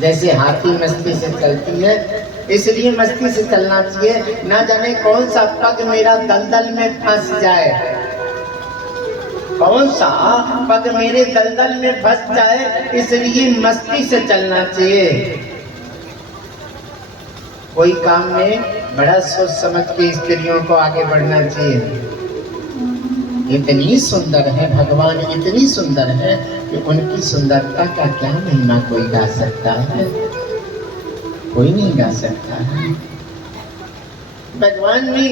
जैसे हाथी मस्ती से चलती है, इसलिए मस्ती से चलना चाहिए। ना जाने कौन सा पग मेरा दलदल में फंस जाए, कौन सा पग मेरे दलदल में फंस जाए, इसलिए मस्ती से चलना चाहिए। कोई काम में बड़ा सोच समझ के स्त्रियों को आगे बढ़ना चाहिए। इतनी सुंदर है भगवान, इतनी सुंदर है कि उनकी सुंदरता का क्या महिमा कोई गा सकता है? कोई नहीं गा सकता है। भगवान ने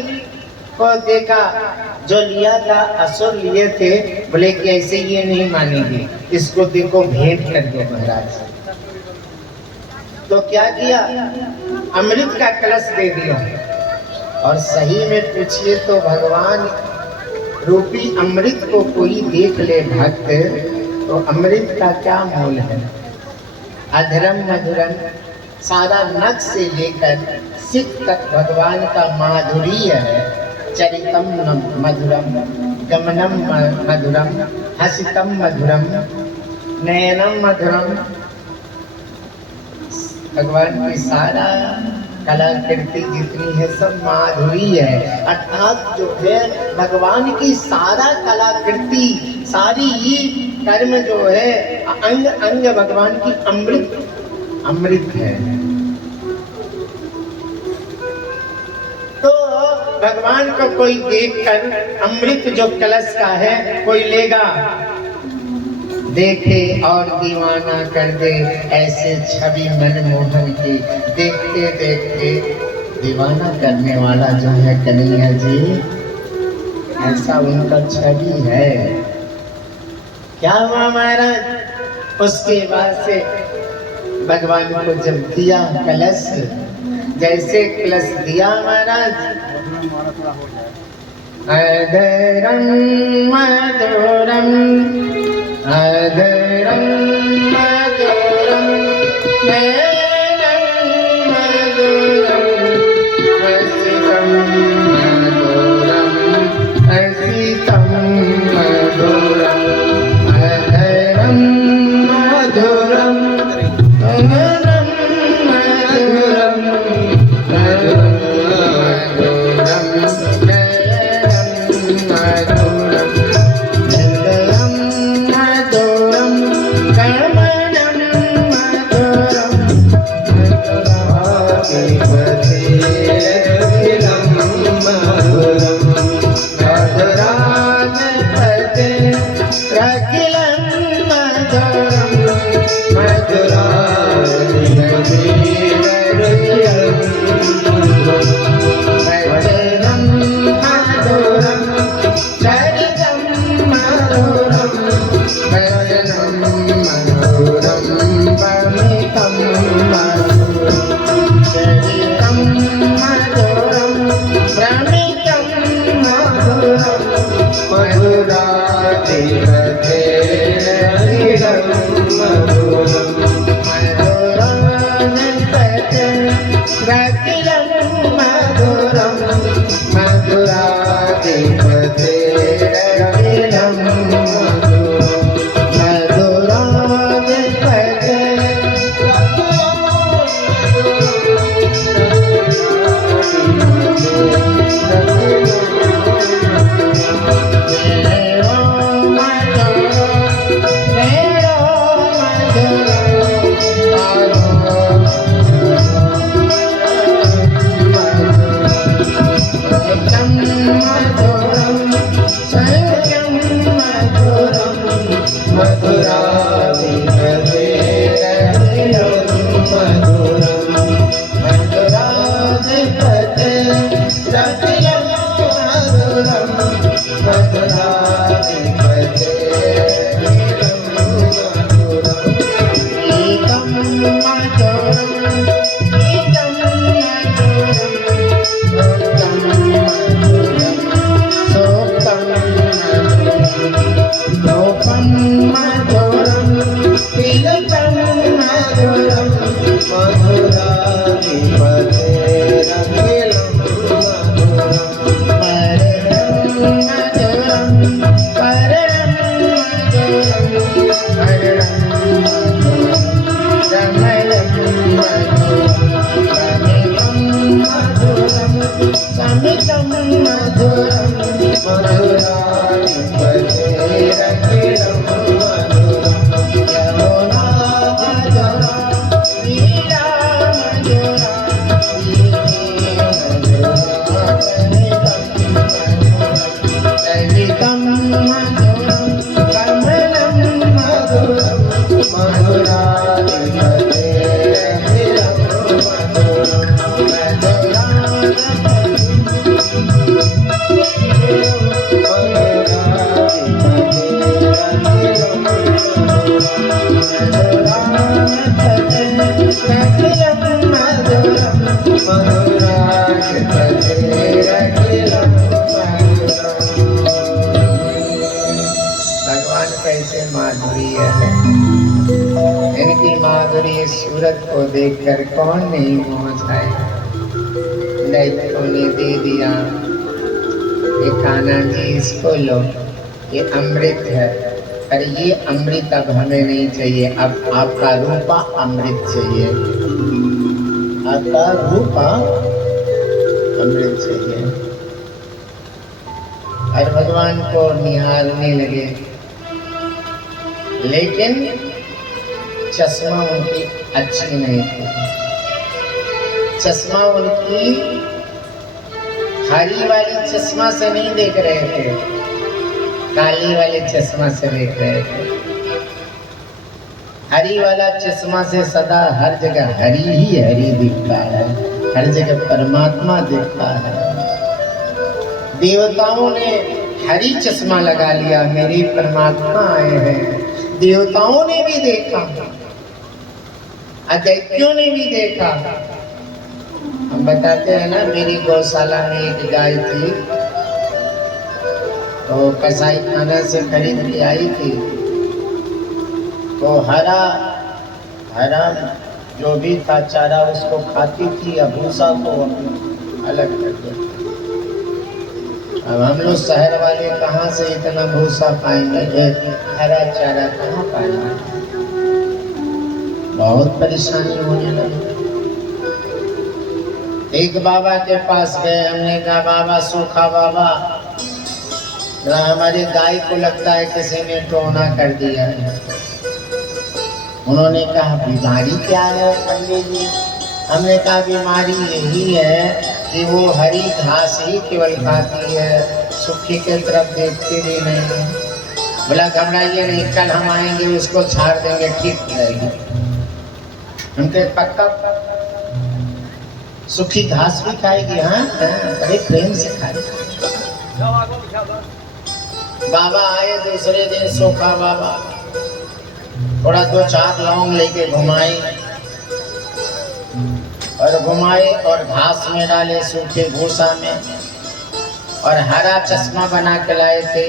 को देखा, जो लिया था असुर लिए थे, बोले कि ऐसे ये नहीं मानेंगे, इसको देखो भेंट कर दो महाराज। तो क्या किया, अमृत का कलश दे दिया। और सही में पूछिए तो भगवान रूपी अमृत को कोई देख ले भक्त, तो अमृत का क्या मोल है? अधरम मधुरम, सारा नख से लेकर सिख तक भगवान का माधुर्य है। चरितम मधुरम, गमनम मधुरम, हसितम मधुरम, नयनम मधुरम। भगवान की सारा कलाकृति जितनी है सब माधुरी है। अर्थात जो है भगवान की सारा कलाकृति, सारी ये कर्म जो है अंग अंग भगवान की अमृत है। तो भगवान को कोई देखकर अमृत जो कलश का है कोई लेगा, देखे और दीवाना कर दे, ऐसे छवि मनमोहन की देखते देखते दीवाना करने वाला जो है कन्हैया जी, ऐसा उनका छवि है। क्या हुआ महाराज? उसके बाद से भगवान को जब दिया कलश, जैसे कलश दिया महाराज, अधरम मधुरम, अधरम मधुरम, नयनम मधुरम, हसितम मधुरम, हसितम मधुरम, अधरम मधुरम, अधरम मधुरम, अधरम मधुरम, नयनम मधुरम, सूरत को देखकर कौन नहीं मोह जाएगा। दैत्यों ने दे दिया, ये कान्हा जी इसको लो, ये अमृत है। पर ये अमृत अब हमें नहीं चाहिए, अब आपका रूपा अमृत चाहिए, आपका रूपा अमृत चाहिए। और भगवान को निहारने लगे, लेकिन चश्मा उनकी अच्छी नहीं थी। चश्मा उनकी हरी वाली चश्मा से नहीं देख रहे थे, काली वाले चश्मा से देख रहे थे। हरी वाला चश्मा से सदा हर जगह हरी ही हरी दिखता है, हर जगह परमात्मा दिखता है। देवताओं ने हरी चश्मा लगा लिया, मेरे परमात्मा आए हैं। देवताओं ने भी देखा, दैत्यों ने भी देखा। हम बताते हैं ना, मेरी गौशाला में एक गाय थी, तो कसाई खाना से खरीद के आई थी। तो हरा हरा जो भी था चारा उसको खाती थी, या भूसा को अलग कर देती। अब हम लोग शहर वाले कहाँ से इतना भूसा पाएंगे, हरा चारा कहाँ पाएंगे। बहुत परेशानी होने लगी। एक बाबा के पास गए, हमने कहा बाबा सूखा बाबा, हमारी गाय को लगता है किसी ने टोना कर दिया है। उन्होंने कहा बीमारी क्या है पंडित जी? हमने कहा बीमारी यही है कि वो हरी घास ही केवल खाती है, सूखी के तरफ देखती भी नहीं। बोला घबराइए नहीं, कल हम आएंगे उसको छाड़ देंगे, ठीक हो जाएगी। उनके पक्का सूखी घास भी खाएगी। हाँ बड़े प्रेम से खाएगी। बाबा आए दूसरे दिन, सूखा बाबा थोड़ा 2-4 लौंग लेके घुमाए और घास में डाले, सूखे भूसा में, और हरा चश्मा बना के लाए थे।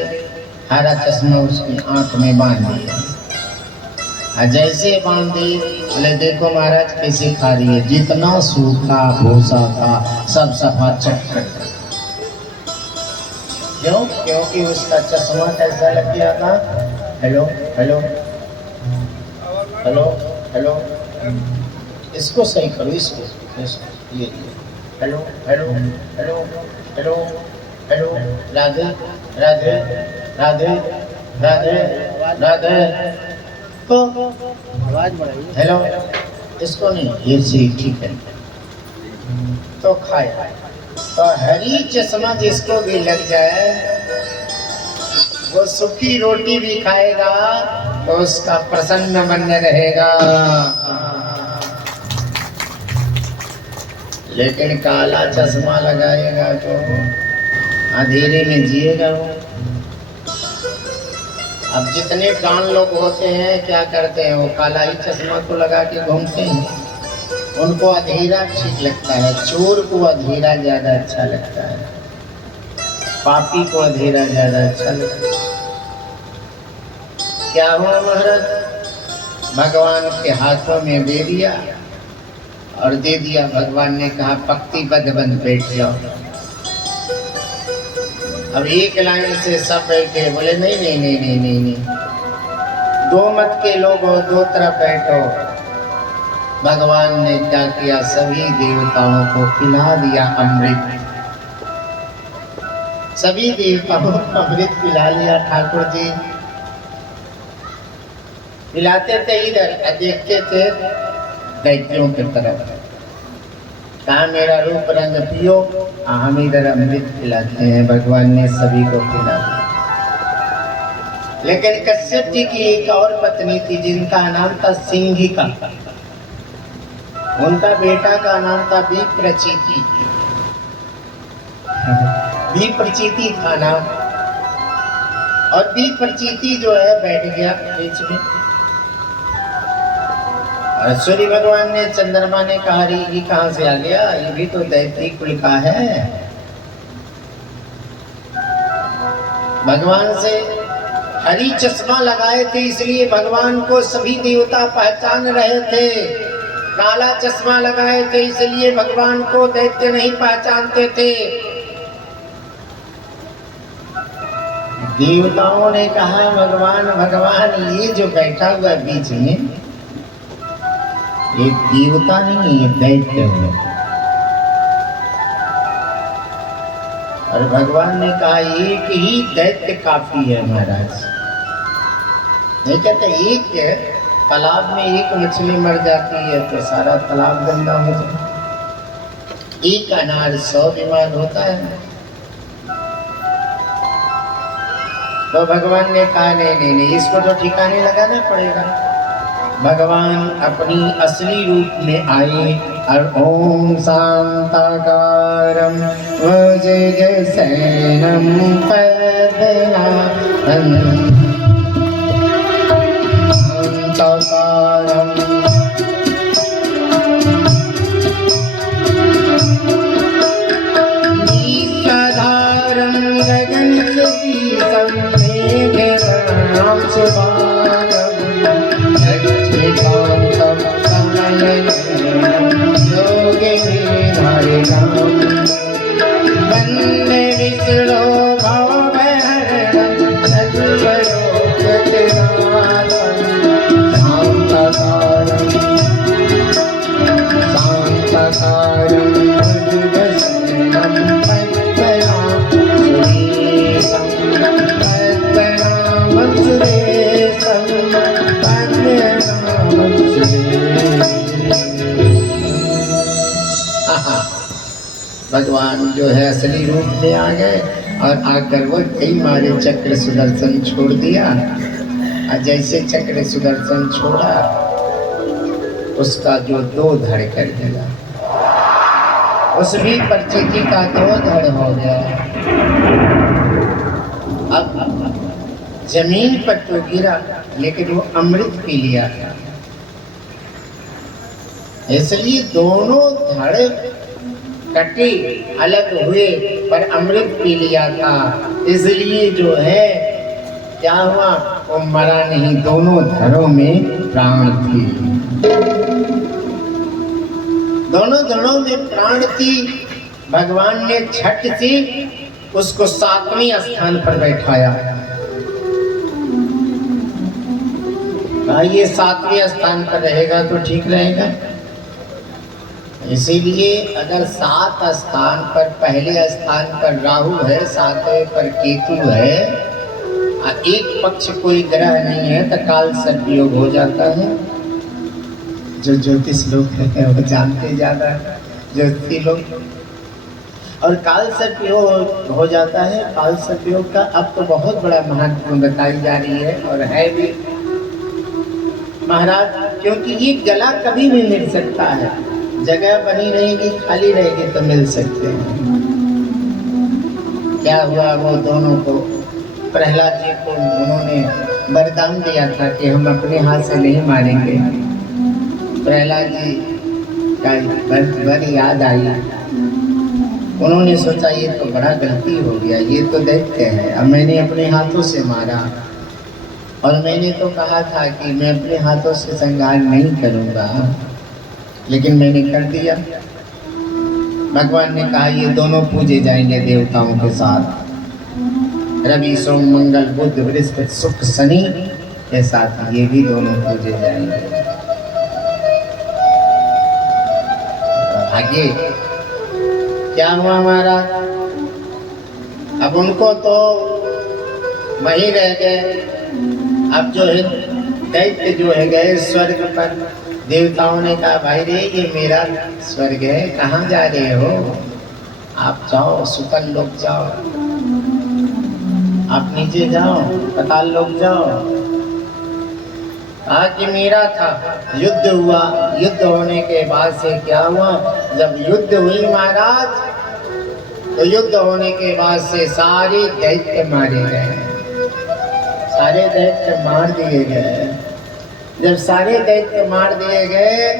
हरा चश्मा उसकी आंख में बांध दिया। जैसे बांध दी, बोले देखो महाराज कैसे खा रही है, जितना सूखा भूसा था सब सफा चट। क्यों? क्योंकि उसका चश्मा कैसा लग गया था। हेलो हेलो हेलो हेलो, इसको सही करो, इसको ये hello hello hello hello hello, Radhe Radhe Radhe Radhe Radhe, तो आवाज बढ़ाइए। हेलो, इसको नहीं, ये सही ठीक है। तो खाए, तो हरी चश्मा जिसको भी लग जाए वो सूखी रोटी भी खाएगा तो उसका प्रसन्न मन रहेगा। लेकिन काला चश्मा लगाएगा तो अंधेरे में जिएगा वो। अब जितने डान लोग होते हैं क्या करते हैं, वो काला ही चश्मा तो लगा के घूमते हैं। उनको अंधेरा ठीक लगता है, चोर को अंधेरा ज्यादा अच्छा लगता है, पापी को अंधेरा ज्यादा अच्छा लगता है। क्या हुआ महाराज, भगवान के हाथों में दे दिया और दे दिया। भगवान ने कहा पंक्तिबद्ध बन बैठ जाओ। अब एक लाइन से सब बैठे, बोले नहीं नहीं नहीं नहीं नहीं नहीं, दो मत के लोग हो, दो तरफ बैठो। भगवान ने क्या किया, सभी देवताओं को पिला दिया अमृत। सभी देवताओं को अमृत पिला लिया। ठाकुर जी पिलाते थे इधर, देखते थे दैत्यों की तरफ, कहा मेरा रूप रंग पियो, हम इधर अमृत पिलाते हैं। भगवान ने सभी को पिला दिया। लेकिन कश्यप जी की एक और पत्नी थी जिनका नाम था सिंहिका। उनका बेटा का नाम था विप्रचिति। विप्रचिति था नाम, और विप्रचिति जो है बैठ गया बीच में। और सूर्य भगवान ने, चंद्रमा ने कहा ये कहाँ से आ गया, ये भी तो दैत्य कुल का है। भगवान से हरी चश्मा लगाए थे, इसलिए भगवान को सभी देवता पहचान रहे थे। काला चश्मा लगाए थे, इसलिए भगवान को दैत्य नहीं पहचानते थे। देवताओं ने कहा भगवान भगवान ये जो बैठा हुआ बीच में ये देवता नहीं, ये दैत्य है। और भगवान ने कहा एक ही दैत्य काफी है महाराज। नहीं कहते एक तालाब में एक मछली मर जाती है तो सारा तालाब गंदा हो जाता। एक अनार 100 बीमार होता है। तो भगवान ने कहा नहीं, इसको तो ठिकाने लगाना पड़ेगा। भगवान अपनी असली रूप में आए और ओम शांताकारं भुजगशयनं पद्मनाभं शांताकारं विश्वधारं गगनसदृशं मेघवर्णं शुभांगं लक्ष्मीकान्तं कमलनयनं योगिनीधारिणं वन्दे विष्णो भवभयहरणं सर्वलोकनाथं शान्ताकारं भुजगशयनं पद्मनाभं सुरेशं भगवान जो है असली रूप में आ गए और आकर वो कई मारे चक्र सुदर्शन छोड़ दिया। और जैसे चक्र सुदर्शन छोड़ा उसका जो 2 धड़ कर दिया, उस भी प्रचिति का 2 धड़ हो गया। अब जमीन पर तो गिरा लेकिन वो अमृत पी लिया था, इसलिए दोनों धड़ कटे अलग हुए पर अमृत पी लिया था। इसलिए जो है क्या हुआ, वो मरा नहीं, दोनों धड़ों में प्राण थी। दोनों धड़ों में प्राण थी। भगवान ने झट से उसको 7वें स्थान पर बैठाया। ये 7वें स्थान पर रहेगा तो ठीक रहेगा। इसीलिए अगर 7 स्थान पर, पहले स्थान पर राहु है, 7वें पर केतु है, और एक पक्ष कोई ग्रह नहीं है तो काल सर्पयोग हो जाता है। जो ज्योतिष लोग हैं वो जानते ज्यादा ज्योतिषी लोग। और काल सर्पयोग हो जाता है। काल सर्पयोग का अब तो बहुत बड़ा महत्व बताई जा रही है और है भी महाराज, क्योंकि ये गला कभी भी मिल सकता है। जगह बनी रहेगी, खाली रहेगी तो मिल सकते हैं। क्या हुआ, वो दोनों को प्रहलाद जी को उन्होंने वरदान दिया था कि हम अपने हाथ से नहीं मारेंगे। प्रहलाद जी का वर याद आई। उन्होंने सोचा ये तो बड़ा गलती हो गया, ये तो दैत्य है, अब मैंने अपने हाथों से मारा और मैंने तो कहा था कि मैं अपने हाथों से संहार नहीं करूँगा, लेकिन मैंने कर दिया। भगवान ने कहा ये दोनों पूजे जाएंगे देवताओं के साथ। रवि सोम मंगल बुध बृहस्पति शुक्र शनि के साथ ये भी दोनों पूजे जाएंगे। आगे क्या हुआ हमारा, अब उनको तो वहीं रह गए। अब जो है दैत्य जो है गए स्वर्ग पर। देवताओं ने कहा भाई रे ये मेरा स्वर्ग है, कहाँ जा रहे हो आप, जाओ सुतल लोग जाओ, आप नीचे जाओ, पाताल लोग जाओ। कहा कि मेरा था। युद्ध हुआ। युद्ध होने के बाद से क्या हुआ, जब युद्ध हुई महाराज तो युद्ध होने के बाद से सारे दैत्य मारे गए, सारे दैत्य मार दिए गए। जब सारे दैत्य मार दिए गए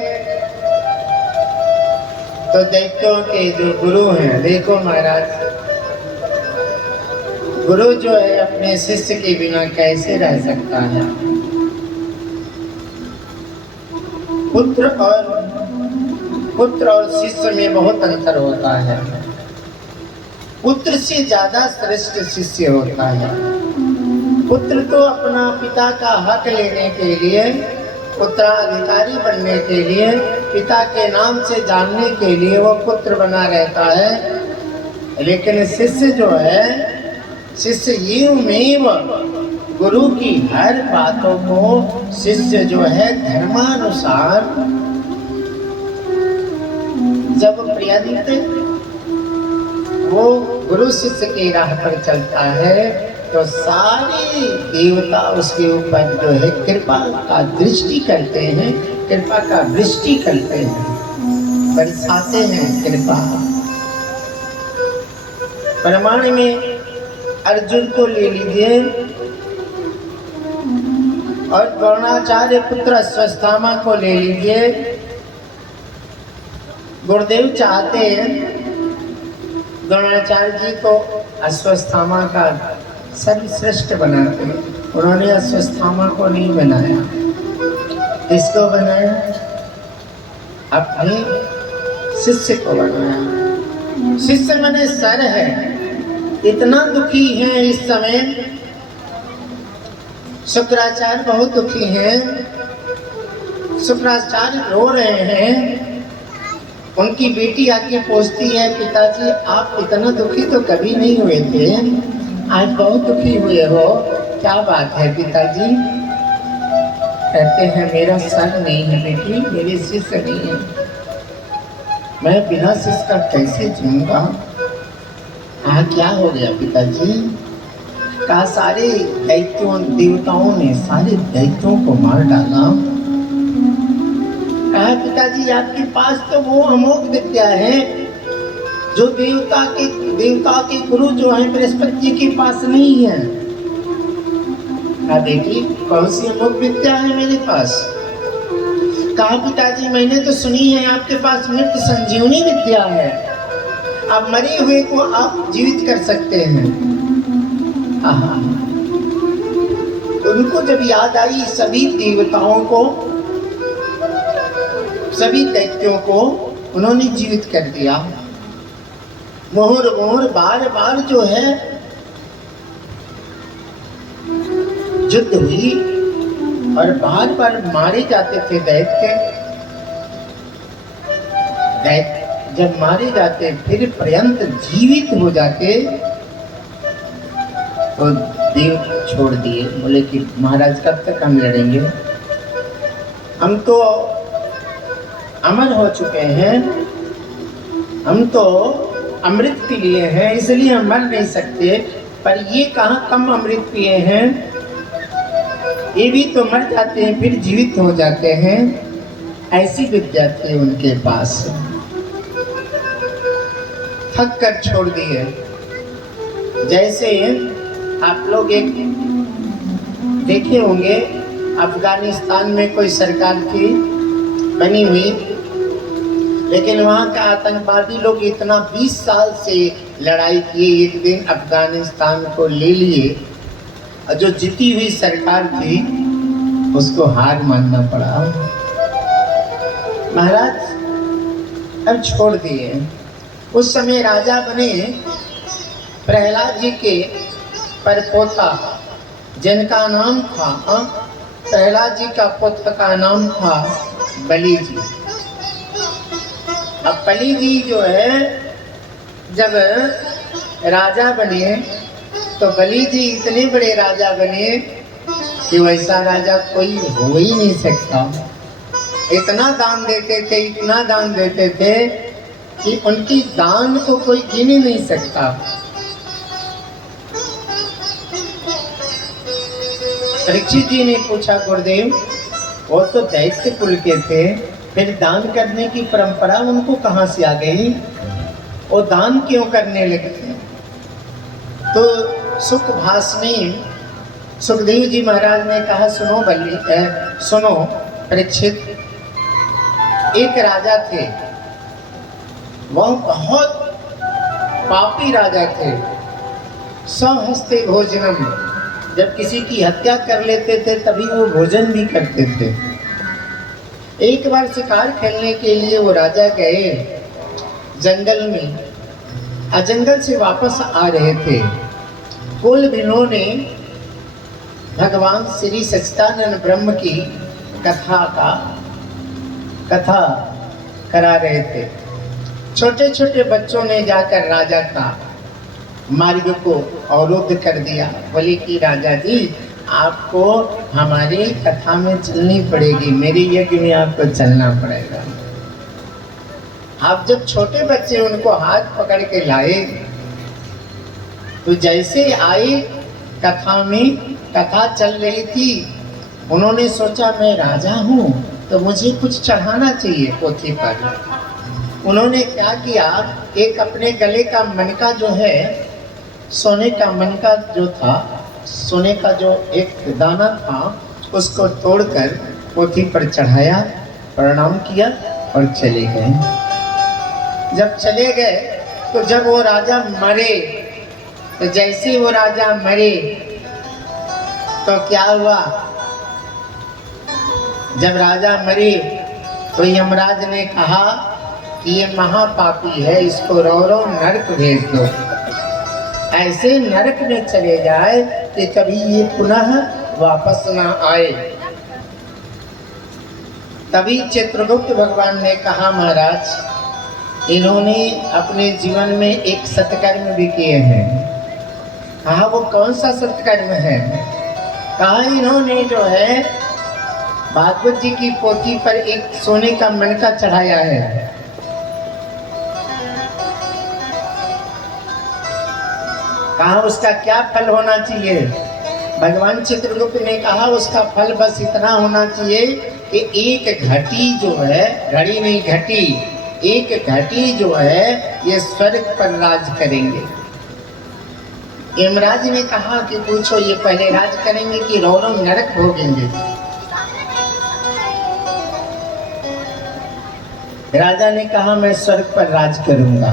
तो दैत्यों के जो गुरु हैं, देखो महाराज गुरु जो है अपने शिष्य के बिना कैसे रह सकता है। पुत्र और पुत्र और शिष्य में बहुत अंतर होता है। पुत्र से ज्यादा श्रेष्ठ शिष्य होता है। पुत्र तो अपना पिता का हक लेने के लिए, उत्तराधिकारी बनने के लिए, पिता के नाम से जानने के लिए वो पुत्र बना रहता है। लेकिन शिष्य जो है, शिष्य एवमेव गुरु की हर बातों को शिष्य जो है धर्मानुसार जब पर्यंत वो गुरु शिष्य की राह पर चलता है तो सारे देवता उसके ऊपर जो है कृपा का दृष्टि करते हैं, कृपा का वृष्टि करते हैं, बरसाते हैं कृपा। प्रमाण में अर्जुन को ले लीजिए और द्रोणाचार्य पुत्र अश्वत्थामा को ले लीजिए। गुरुदेव चाहते हैं द्रोणाचार्य जी को अश्वत्थामा का सर्वश्रेष्ठ बनाते हैं। उन्होंने अश्वत्थामा को नहीं बनाया, किसको बनाया? अपने शिष्य को बनाया। शिष्य माने सर है। इतना दुखी है इस समय, शुक्राचार्य बहुत दुखी हैं। शुक्राचार्य रो रहे हैं। उनकी बेटी आके पूछती है, पिताजी आप इतना दुखी तो कभी नहीं हुए थे, आज बहुत दुखी हुए हो, क्या बात है पिताजी? कहते हैं मेरा सर नहीं है बेटी, मेरे शिष्य नहीं है, मैं बिना शिष्य का कैसे जीऊंगा? क्या हो गया पिताजी? कहा सारे दैत्यों देवताओं ने सारे दैत्यों को मार डाला। कहा पिताजी आपके पास तो वो अमोघ विद्या है जो देवता के गुरु जो है बृहस्पति जी के पास नहीं है। कहा बेटी कौन सी अमोघ विद्या है मेरे पास? कहा पिताजी मैंने तो सुनी है आपके पास मृत संजीवनी विद्या है, आप मरे हुए को आप जीवित कर सकते हैं। उनको जब याद आई सभी देवताओं को, सभी दैत्यों को उन्होंने जीवित कर दिया। मोहर मोहर बार बार जो है युद्ध हुई और बार बार मारे जाते थे दैत्य। जब मारे जाते फिर पर्यंत जीवित हो जाते तो देव छोड़ दिए, बोले कि महाराज कब तक हम लड़ेंगे, हम तो अमर हो चुके हैं, हम तो अमृत पी लिए हैं इसलिए हम मर नहीं सकते। पर ये कहाँ कम अमृत पिए हैं, ये भी तो मर जाते हैं फिर जीवित हो जाते हैं। ऐसी विद्या थी उनके पास, थक कर छोड़ दिए। जैसे आप लोग एक देखे होंगे अफगानिस्तान में कोई सरकार थी बनी हुई, लेकिन वहाँ का आतंकवादी लोग इतना 20 साल से लड़ाई किए, एक दिन अफगानिस्तान को ले लिए और जो जीती हुई सरकार थी उसको हार मानना पड़ा। महाराज अब छोड़ दिए। उस समय राजा बने प्रहलाद जी के परपोता, जिनका नाम था प्रहलाद जी का पुत्र का नाम था बलि जी। अब बलि जी जो है जब राजा बने तो बलि जी इतने बड़े राजा बने कि वैसा राजा कोई हो ही नहीं सकता। इतना दान देते थे, इतना दान देते थे कि उनकी दान को कोई गिन ही नहीं सकता। परीक्षित जी ने पूछा गुरुदेव वो तो दैत्य कुल के थे, फिर दान करने की परंपरा उनको कहाँ से आ गई, वो दान क्यों करने लगे? तो सुखदेव जी महाराज ने कहा सुनो परीक्षित, एक राजा थे, वह बहुत पापी राजा थे। सहस्ते भोजनम, जब किसी की हत्या कर लेते थे तभी वो भोजन भी करते थे। एक बार शिकार खेलने के लिए वो राजा गए जंगल में, और जंगल से वापस आ रहे थे। कुल बिनों ने भगवान श्री सच्चिदानंद ब्रह्म की कथा करा रहे थे। छोटे छोटे बच्चों ने जाकर राजा का मार्ग को अवरुद्ध कर दिया। बोले कि राजा जी, आपको हमारी कथा में चलनी पड़ेगी, मेरी यज्ञ में आपको चलना पड़ेगा। आप जब छोटे बच्चे उनको हाथ पकड़ के लाए, तो जैसे आए कथा में, कथा चल रही थी, उन्होंने सोचा मैं राजा हूँ तो मुझे कुछ चढ़ाना चाहिए पोथी पर। उन्होंने क्या किया, एक अपने गले का मनका जो है, सोने का मनका जो था, सोने का जो एक दाना था, उसको तोड़कर पोथी पर चढ़ाया, प्रणाम किया और चले गए। जब चले गए तो जब वो राजा मरे, तो जैसे वो राजा मरे तो क्या हुआ, जब राजा मरे तो यमराज ने कहा कि ये महापापी है, इसको रौरव नरक भेज दो, ऐसे नरक में चले जाए कि कभी ये पुनः वापस ना आए। तभी चित्रगुप्त भगवान ने कहा, महाराज इन्होंने अपने जीवन में एक सत्कर्म भी किए हैं। कहा वो कौन सा सत्कर्म है? कहा इन्होंने जो है भागवत जी की पोथी पर एक सोने का मनका चढ़ाया है। कहा उसका क्या फल होना चाहिए? भगवान चित्रगुप्त ने कहा उसका फल बस इतना होना चाहिए कि एक घटी जो है, घड़ी नहीं घटी, एक घटी जो है ये स्वर्ग पर राज करेंगे। यमराज ने कहा कि पूछो ये पहले राज करेंगे कि रौरव नरक भोगेंगे? राजा ने कहा मैं स्वर्ग पर राज करूंगा।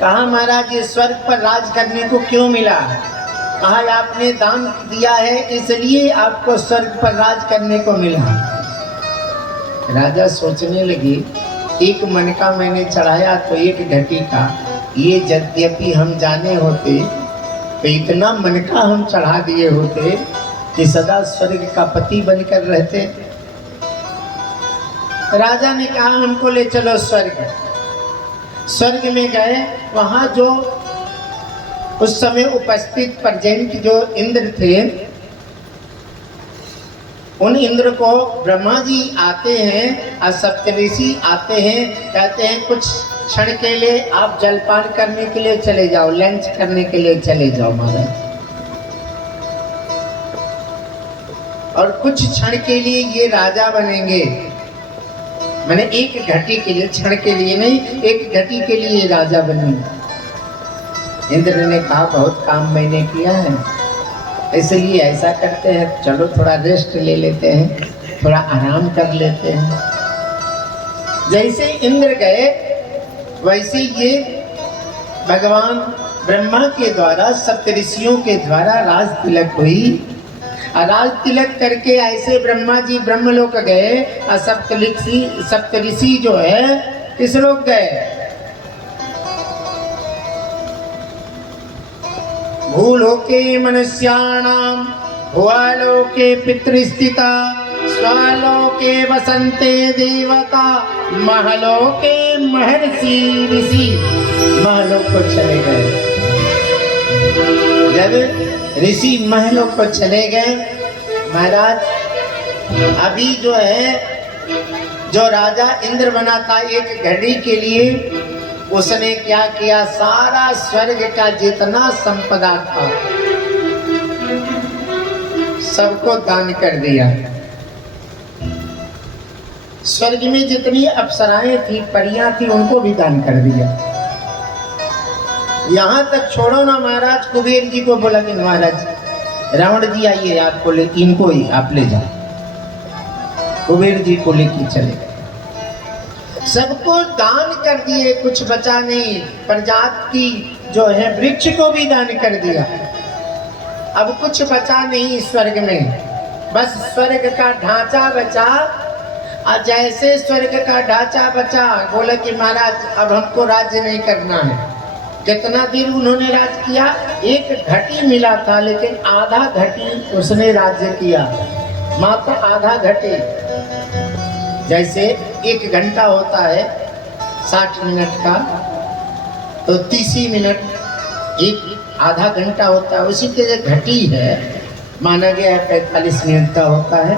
कहा महाराज ये स्वर्ग पर राज करने को क्यों मिला? कहा आपने दान दिया है इसलिए आपको स्वर्ग पर राज करने को मिला। राजा सोचने लगे, एक मनका मैंने चढ़ाया तो एक घटी का, ये यद्यपि हम जाने होते तो इतना मनका हम चढ़ा दिए होते कि सदा स्वर्ग का पति बनकर रहते। राजा ने कहा हमको ले चलो स्वर्ग। स्वर्ग में गए, वहां जो उस समय उपस्थित प्रेजेंट जो इंद्र थे, उन इंद्र को ब्रह्मा जी आते हैं और सप्तऋषि आते हैं, कहते हैं कुछ क्षण के लिए आप जलपान करने के लिए चले जाओ, लंच करने के लिए चले जाओ महाराज। और कुछ क्षण के लिए ये राजा बनेंगे, मैंने एक घटी के लिए, क्षण के लिए नहीं, एक घटी के लिए राजा बनेंगे। इंद्र ने कहा बहुत काम मैंने किया है, इसलिए ऐसा करते हैं, चलो थोड़ा रेस्ट ले लेते हैं, थोड़ा आराम कर लेते हैं। जैसे इंद्र गए वैसे ये भगवान ब्रह्मा के द्वारा, सप्तऋषियों के द्वारा राज तिलक हुई। राज तिलक करके ऐसे ब्रह्मा जी ब्रह्मलोक गए और सप्तऋषि जो है किस लोक गए? भूलोके मनुष्याणाम भुवलोके पितृस्थिता स्वलोके वसंते देवता महलोके महर्षि ऋषि। महलोक को चले गए। जब ऋषि महलों को चले गए, महाराज अभी जो है, जो राजा इंद्र बना था एक घड़ी के लिए, उसने क्या किया, सारा स्वर्ग का जितना संपदा था सबको दान कर दिया। स्वर्ग में जितनी अप्सराएं थी, परियां थी, उनको भी दान कर दिया। यहाँ तक छोड़ो ना, महाराज कुबेर जी को बोला कि महाराज रावण जी आइए, आपको ले, इनको ही आप ले जाओ। कुबेर जी को लेके चले गए, सबको दान कर दिए, कुछ बचा नहीं। प्रजाति जो है वृक्ष को भी दान कर दिया, अब कुछ बचा नहीं स्वर्ग में। बस स्वर्ग का ढांचा बचा। और जैसे स्वर्ग का ढांचा बचा, बोले कि महाराज अब हमको राज्य नहीं करना है। कितना दिन उन्होंने राज किया? एक घटी मिला था, लेकिन आधा घटी उसने राज्य किया, मात्र आधा घटी। जैसे 1 घंटा होता है 60 मिनट का, तो 30 मिनट एक आधा घंटा होता है। उसी के जो घटी है माना गया है 45 मिनट का होता है,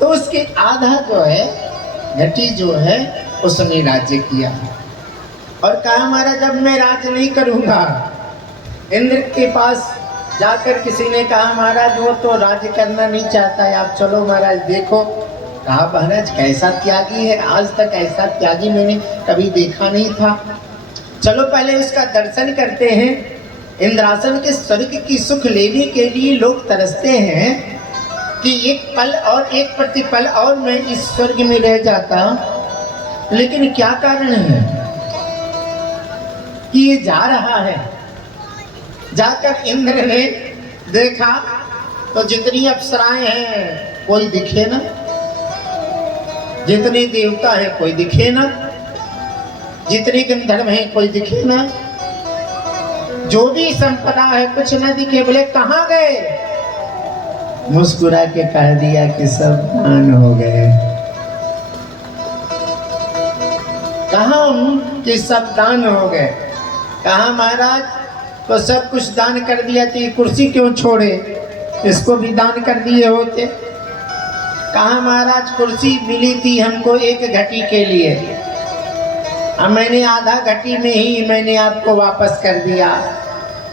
तो उसके आधा जो है घटी जो है उसने राज्य किया। और कहा महाराज जब मैं राज नहीं करूंगा। इंद्र के पास जाकर किसी ने कहा महाराज वो तो राज्य करना नहीं चाहता है, आप चलो महाराज देखो। कहा महाराज कैसा त्यागी है, आज तक ऐसा त्यागी मैंने कभी देखा नहीं था। चलो पहले उसका दर्शन करते हैं। इंद्रासन के स्वर्ग की सुख लेने के लिए लोग तरसते हैं कि एक पल और एक प्रतिपल और मैं इस स्वर्ग में रह जाता। लेकिन क्या कारण है कि ये जा रहा है? जाकर इंद्र ने देखा तो जितनी अप्सराएं हैं कोई दिखे ना, जितने देवता है कोई दिखे ना, जितने गंधर्व हैं कोई दिखे ना, जो भी संपदा है कुछ न दिखे। बोले कहाँ गए? मुस्कुरा के कह दिया कि सब दान हो गए। कहा कि सब दान हो गए। कहा महाराज तो सब कुछ दान कर दिया तो ये कुर्सी क्यों छोड़े, इसको भी दान कर दिए होते। कहा महाराज कुर्सी मिली थी हमको 1 घटी के लिए, अब मैंने आधा घटी में ही मैंने आपको वापस कर दिया।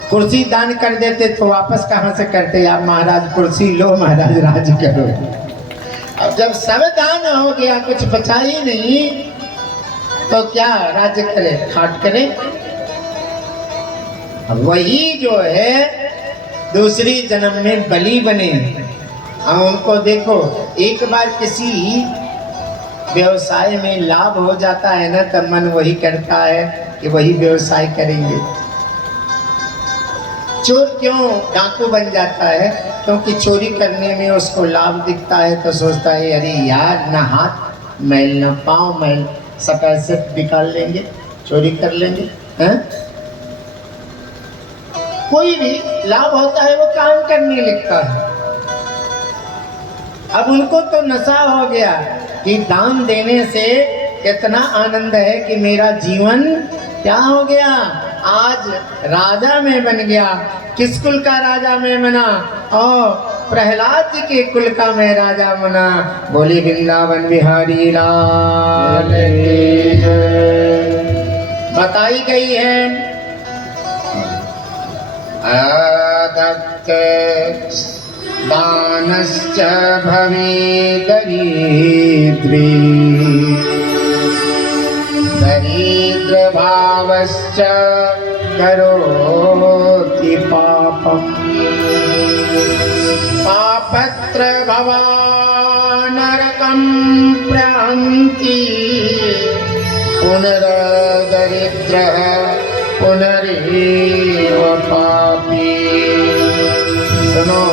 कुर्सी दान कर देते तो वापस कहाँ से करते आप? महाराज कुर्सी लो, महाराज राज करो। अब जब सब दान हो गया, कुछ बचा ही नहीं, तो क्या राज्य करे, खाट करे? अब वही जो है दूसरी जन्म में बलि बने। अब उनको देखो, एक बार किसी व्यवसाय में लाभ हो जाता है ना, तब मन वही करता है कि वही व्यवसाय करेंगे। चोर क्यों डाकू बन जाता है? क्योंकि चोरी करने में उसको लाभ दिखता है, तो सोचता है अरे यार ना हाथ मैल ना पाँव मैल, सब ऐसे निकाल लेंगे, चोरी कर लेंगे। हैं? कोई भी लाभ होता है वो काम करने लगता है। अब उनको तो नशा हो गया कि दान देने से कितना आनंद है कि मेरा जीवन क्या हो गया, आज राजा में बन गया। किस कुल का राजा में बना? और प्रहलाद जी के कुल का मैं राजा बना। बोली वृंदावन बिहारी लाल की जय। बताई गई है आदत्त दानश्च भवेत् दरिद्री, दरिद्र भावश्च करोति पापम्। पापत्र भवा नरकं प्रहन्ति, पुनर्दरिद्रः पुनरेव पापी। सुनो,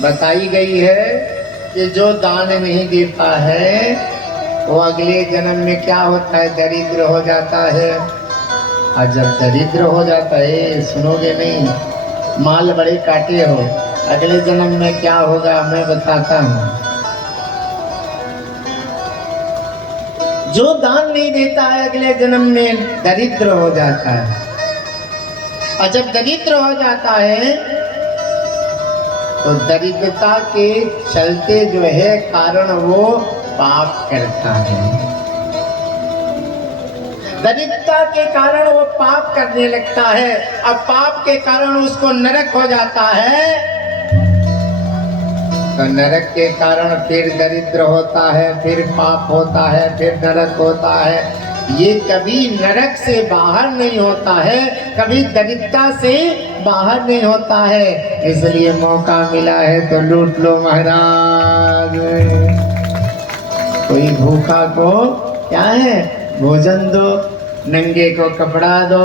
बताई गई है कि जो दान नहीं देता है वो अगले जन्म में क्या होता है? दरिद्र हो जाता है। और जब दरिद्र हो जाता है, सुनोगे नहीं, माल बड़े काटे हो, अगले जन्म में क्या होगा मैं बताता हूँ। जो दान नहीं देता है अगले जन्म में दरिद्र हो जाता है। और जब दरिद्र हो जाता है तो दरिद्रता के चलते जो है कारण वो पाप करता है। दरिद्रता के कारण वो पाप करने लगता है। अब पाप के कारण उसको नरक हो जाता है, तो नरक के कारण फिर दरिद्र होता है, फिर पाप होता है, फिर नरक होता है। ये कभी नरक से बाहर नहीं होता है, कभी दरिद्रता से बाहर नहीं होता है। इसलिए मौका मिला है तो लूट लो महाराज। कोई भूखा को क्या है भोजन दो, नंगे को कपड़ा दो,